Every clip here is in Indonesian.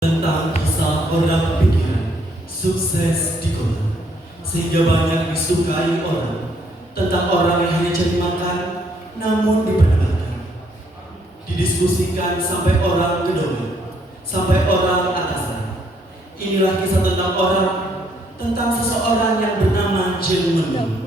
Tentang kisah orang pikiran sukses di kota sehingga banyak disukai orang, tentang orang yang hanya cari makan namun diperdebatkan, didiskusikan sampai orang kedua, sampai orang atasan. Inilah kisah tentang orang, tentang seseorang yang bernama Jen Menu.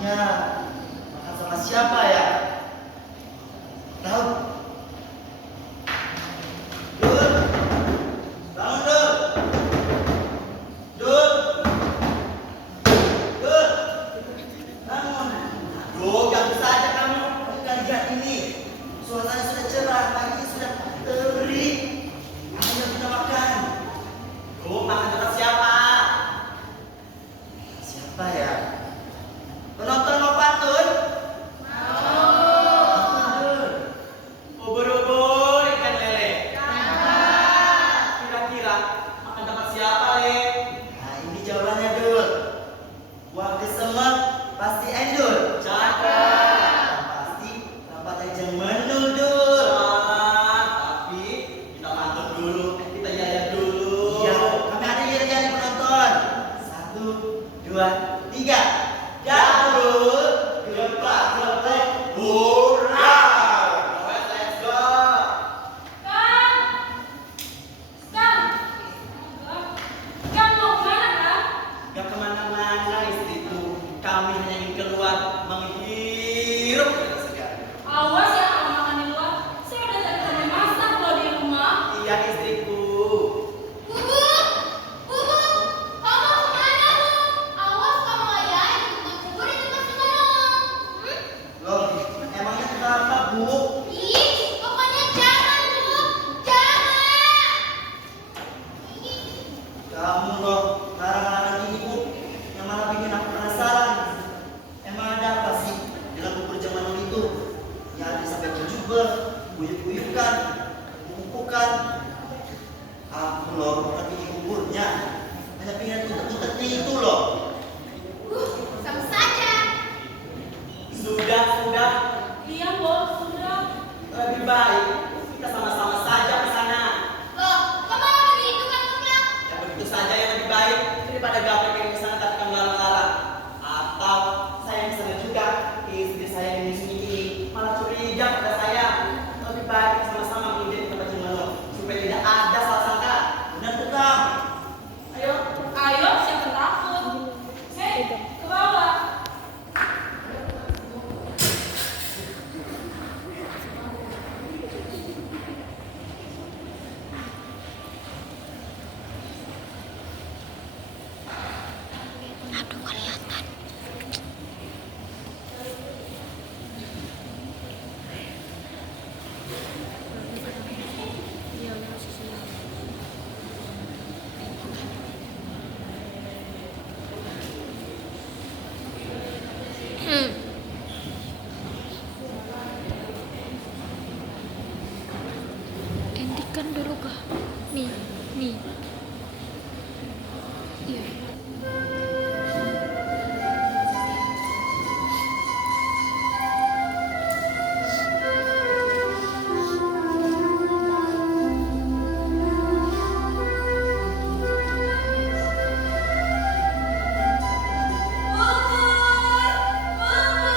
Makannya makan sama siapa ya? Tahu? Dul, bangun Dul. Dul, Dul, bangun. Aduh, ganggu saja kamu. Bukan lihat ini. Suasana sudah cerah, pagi sudah terik. Ayo kita makan. Dul, makan tempat siapa? Siapa ya? Penonton mau pantun? Ubur-ubur ikan lele. Kira-kira makan tempat siapa, Le? Nah, ini jawabannya, Dul. Buah kesemek pasti endul. Cakep. Pasti tempat yang menul, Dul. Tapi kita pantun dulu, kita yayat dulu. Iya, kami ada yayat penonton. 1, 2, 3. Dul, geplak-geplek, hurra! Let's go. Kang mau kemana, Kang? Gak kemana-mana istriku. Kami hanya ingin keluar menghirup udara segar. Awas ya kalau makan di luar. Saya udah tadi sampai masak loh di rumah. Iya istriku. Bubu, Bubu, kamu kemana, Bu? Awas kamu ayah ikut kubur di tempat semalam. Loh, emangnya kenapa, Bu? Ih, pokoknya jangan, Bu. Jangan. Kamu loh, larang-larang ini, Bu. Yang malah bikin aku penasaran. Emang ada apa sih dalam bubur zaman itu? Ya ada sampai berjubel, guyuk-guyukan, kukukan. Aku loh, bukan bikin buburnya. Hanya pengen utek-uteknya itu loh. Sama saja. Sudah. Iya, Bos, sudah. Lebih baik kita sama-sama saja ke sana. Loh, kamu malah begitu kan, Kuplak? Ya begitu saja yang lebih baik daripada gaplek yang ke sana tapi kamu larang-larang. Atau saya yang sana juga, istri saya yang di sini ini malah curiga pada saya. Lebih baik sama-sama menjadi tempat Cemeno supaya tidak ada salah sangka. Benar bukan? Ayo. Ayo, siapa takut? Hei, ke bawah. Hentikan dulu kah? Nih. Iya. Bubur, Bubur.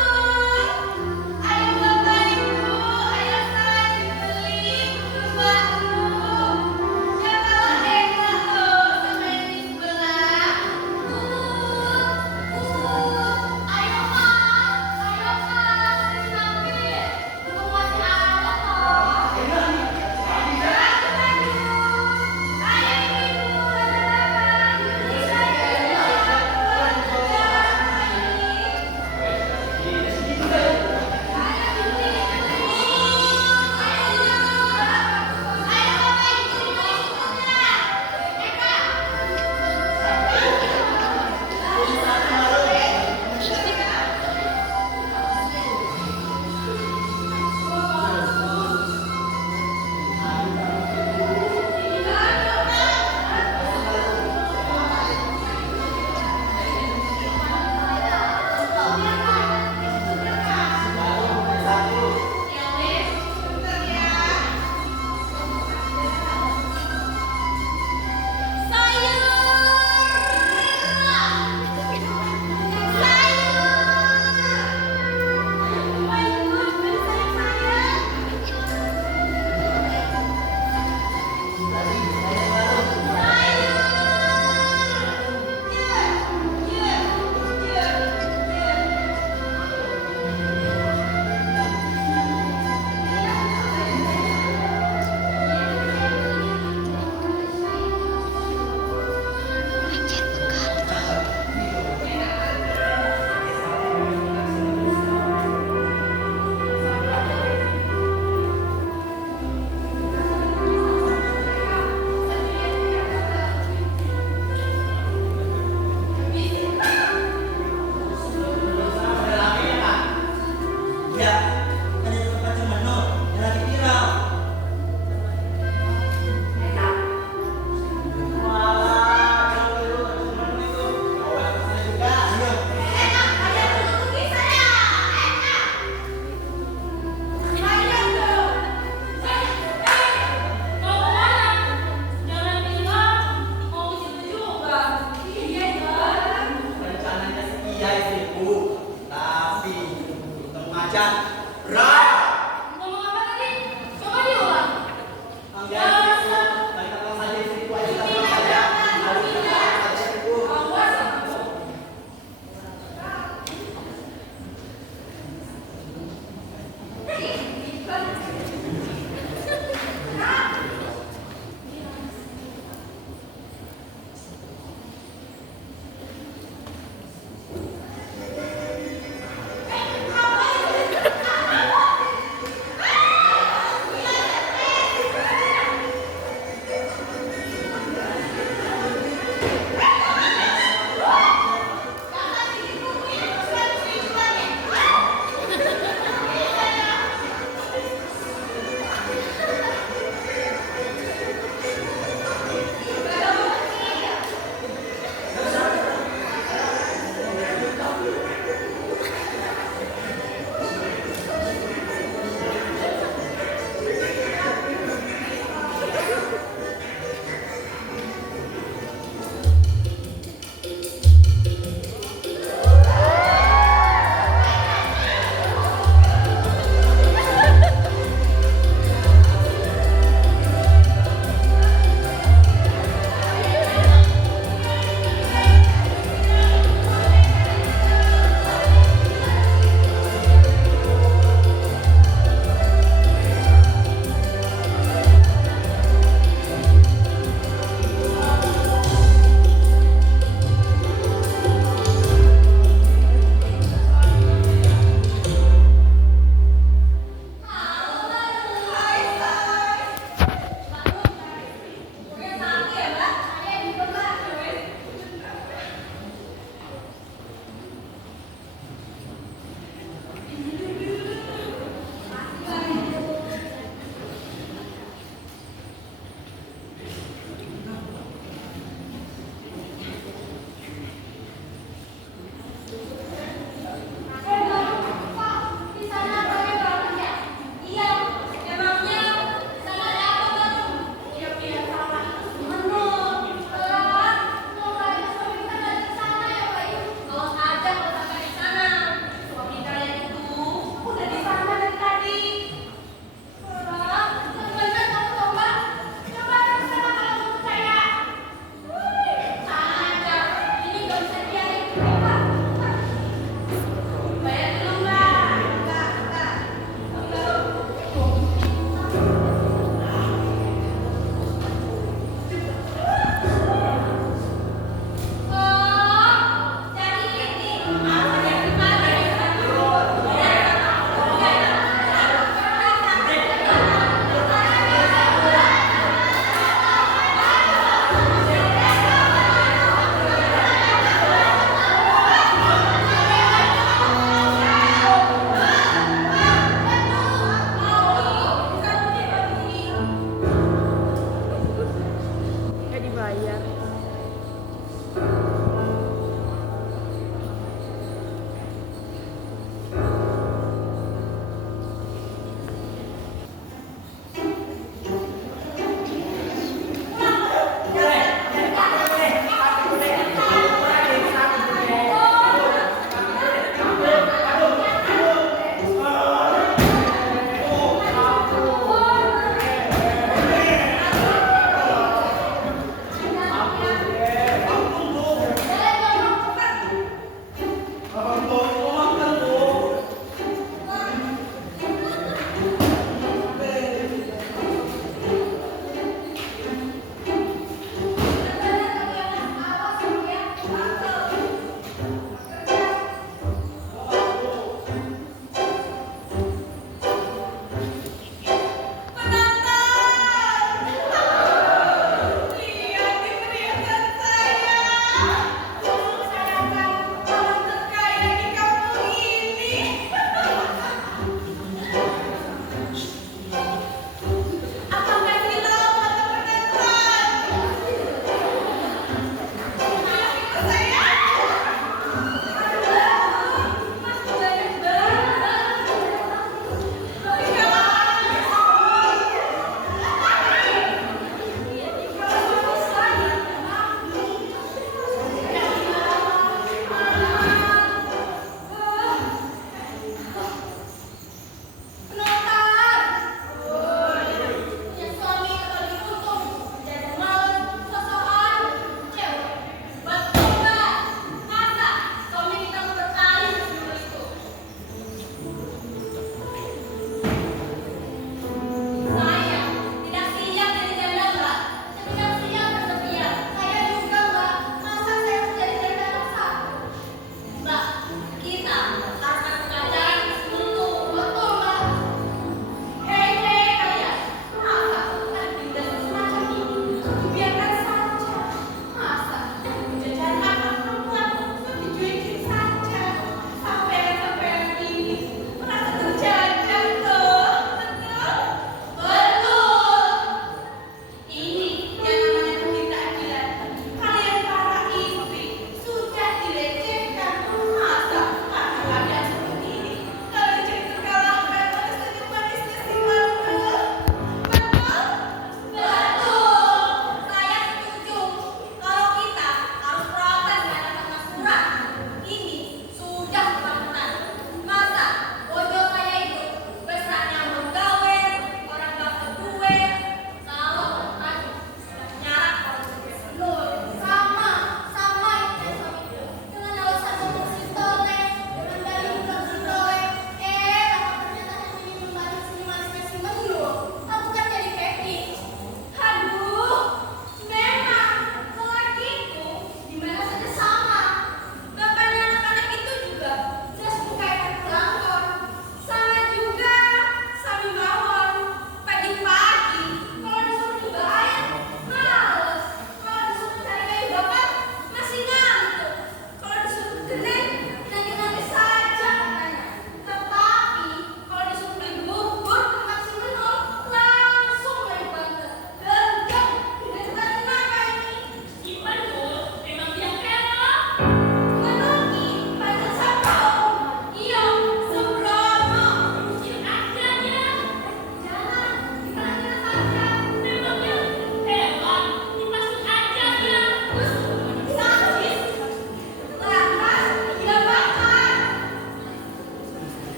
aja. Ra. Ngomong apa tadi? Coba diulang. Baiklah saja istriku, ayo kita pulang saja. Ayo kita pulang saja istriku. Awas aku.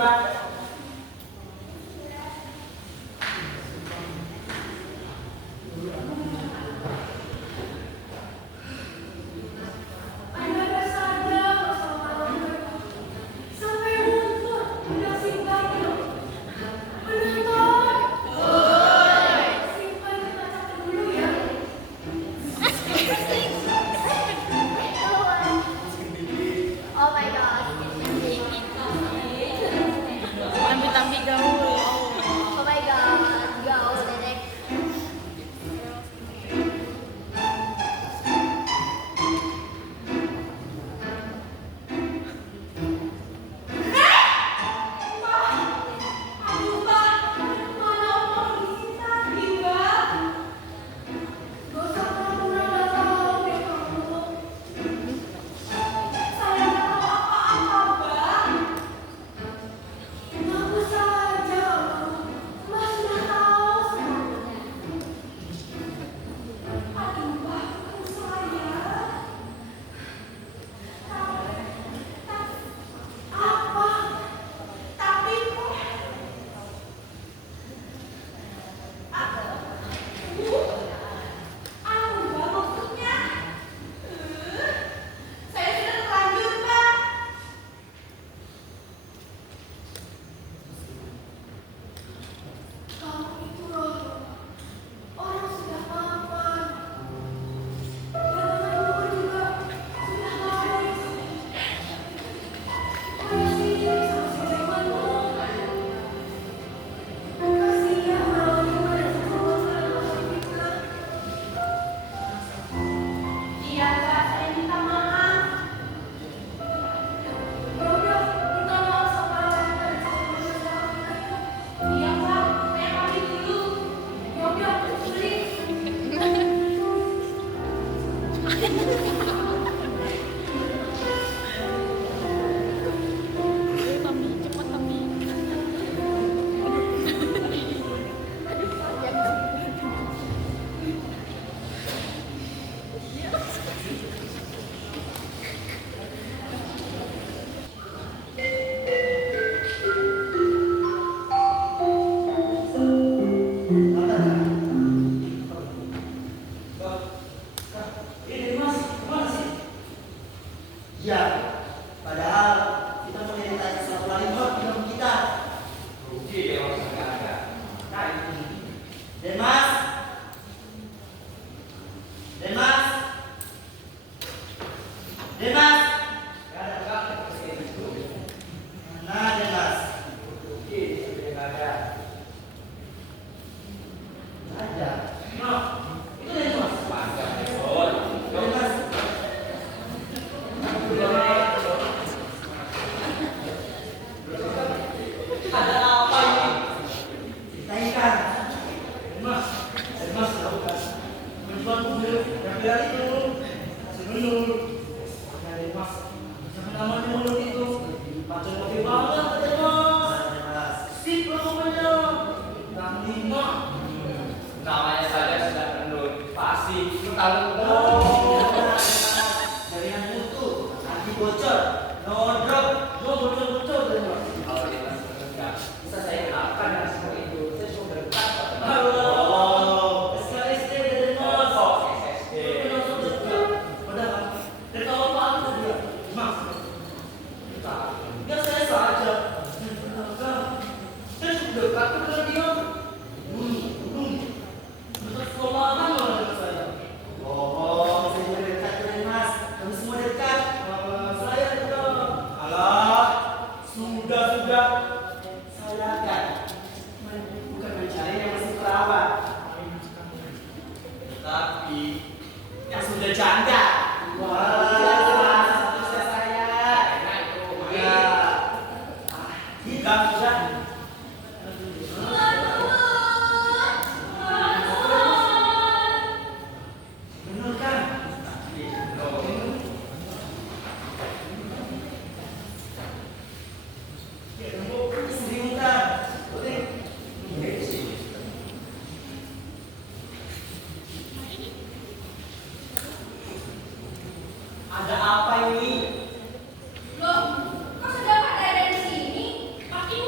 Pak. Ada saja persoalan mereka. Sampai buntut udah simpangnya. Penonton. Simpan kita catat dulu ya. Oh my god. Tampi-tampi gaul. Oh my god. Gaul dedek. Aduh, Pak. Mana omong di sini tadi, Pak? Gak usah pura-pura gak tahu deh kamu. Saya gak tahu apa-apa, Pak. Ngaku saja kamu. Mas sudah tahu semuanya. Aduh, Pak. Saya. Apa? Tapi kok apa maksudnya? Saya sudah terlanjur, Pak. Kamu itu loh, orang sudah mapan. Dan umur juga sudah laris. Orang sini sama si Jamanmu. Kasihan orang tua dan keluarga orang kita. Iya, Kak, saya minta maaf. Yaudah, minta maaf sama dan sama masalah itu. Iya, Kak, saya pamit dulu. Yaudah, beli. Tampi, cepat Tampi. Ya, padahal kita mau nyeritain sesuatu lain kok di kampung kita. Demas, Demas, Demas. Mana Demas? Ada. Demas. Ada apa ini? Ceritain. Mas, lakukan. Menjual mobil yang bilang itu semenur. Dari Mas, sama namanya mulut itu. Pacar mobil banget, Mas. Sip lah pokoknya. Bintang 5. Namanya saja sudah menurut pasti itu tahu Jaringan mutu, anti bocor, no drop, no bocor-bocor. kalau dia masih enggak bisa saya kenalkan dan semua itu saya sudah dekat Halo, SKSD dari Mas. SSD Langsung dekat. Padahal dari tahun lalu tadi ya, Mas. Biar saya saja. Saya sudah dekat dengan dia. Dekat sekolahan malah dengan saya. Oh, saya juga dekat dengan Mas. Kami semua dekat. Saya dekat. Alah, sudah. Saya kan bukan mencari yang masih perawat. Tapi yang sudah janda. Wah, bisa saya. Ya. Kita sudah. Benar kan? Ada apa ini? Loh, kok sudah pada ada di sini? Tapi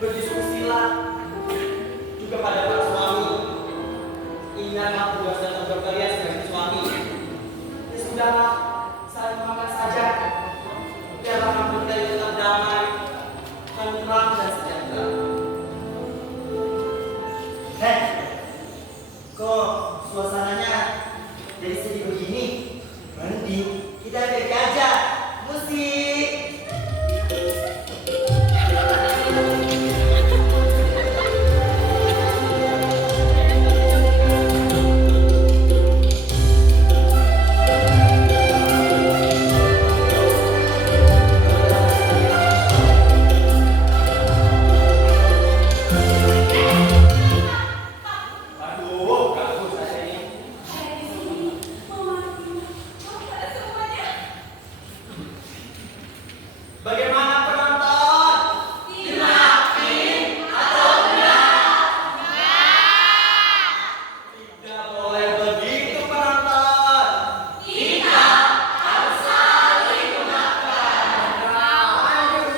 berdiskusilah juga pada para suami. Ingatlah tugas dan tanggung jawab kalian sebagai suami. Ya sudahlah, saling memaafkan saja. Biarlah kampung kita tetap damai, tentram dan sejahtera. Kok suasananya jadi sedih begini? Mending kita balik aja musik. Aduh, bagus saya ini. Saya di sini mewakili kepada semuanya. Bagaimana penonton? Tidak boleh begitu penonton. Kita harus saling memaafkan. Lanjut.